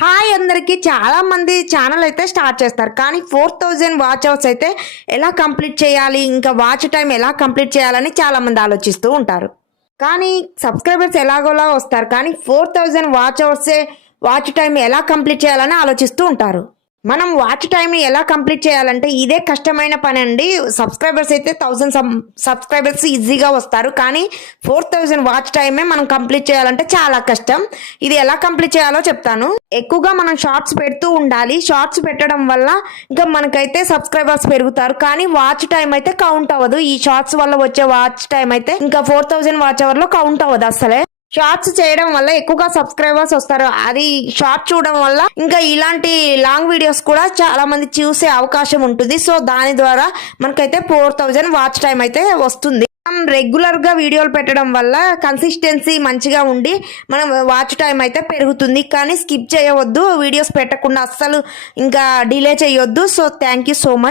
Hi అందరికీ. చాలా మంది ఛానల్ అయితే స్టార్ట్ చేస్తారు. కానీ ఫోర్ థౌజండ్ వాచ్ అవర్స్ అయితే ఎలా కంప్లీట్ చేయాలి? ఇంకా వాచ్ టైం ఎలా కంప్లీట్ చేయాలని చాలా మంది ఆలోచిస్తూ ఉంటారు. కానీ సబ్స్క్రైబర్స్ ఎలాగోలా వస్తారు. కానీ ఫోర్ థౌజండ్ వాచ్ అవర్సే వాచ్ టైం ఎలా కంప్లీట్ చేయాలని ఆలోచిస్తూ ఉంటారు. మనం వాచ్ టైంని ఎలా కంప్లీట్ చేయాలంటే ఇదే కష్టమైన పని అండి సబ్స్క్రైబర్స్ అయితే థౌజండ్ సబ్స్క్రైబర్స్ ఈజీగా వస్తారు. కానీ ఫోర్ థౌజండ్ వాచ్ టైమే మనం కంప్లీట్ చేయాలంటే చాలా కష్టం. ఇది ఎలా కంప్లీట్ చేయాలో చెప్తాను. ఎక్కువగా మనం షార్ట్స్ పెడుతూ ఉండాలి. షార్ట్స్ పెట్టడం వల్ల ఇంకా మనకైతే సబ్స్క్రైబర్స్ పెరుగుతారు. కానీ వాచ్ టైం అయితే కౌంట్ అవ్వదు. ఈ షార్ట్స్ వల్ల వచ్చే వాచ్ టైం అయితే ఇంకా ఫోర్ థౌజండ్ వాచ్ అవర్లో కౌంట్ అవ్వదు అసలే షార్ట్స్ చేయడం వల్ల ఎక్కువగా సబ్స్క్రైబర్స్ వస్తారు. అది షార్ట్ చూడడం వల్ల ఇంకా ఇలాంటి లాంగ్ వీడియోస్ కూడా చాలా మంది చూసే అవకాశం ఉంటుంది. సో దాని ద్వారా మనకైతే ఫోర్ థౌజండ్ వాచ్ టైం అయితే వస్తుంది. మనం రెగ్యులర్గా వీడియోలు పెట్టడం వల్ల కన్సిస్టెన్సీ మంచిగా ఉండి మనం వాచ్ టైం అయితే పెరుగుతుంది. కానీ స్కిప్ చేయవద్దు. వీడియోస్ పెట్టకుండా అస్సలు ఇంకా డిలే చేయొద్దు. So thank you so much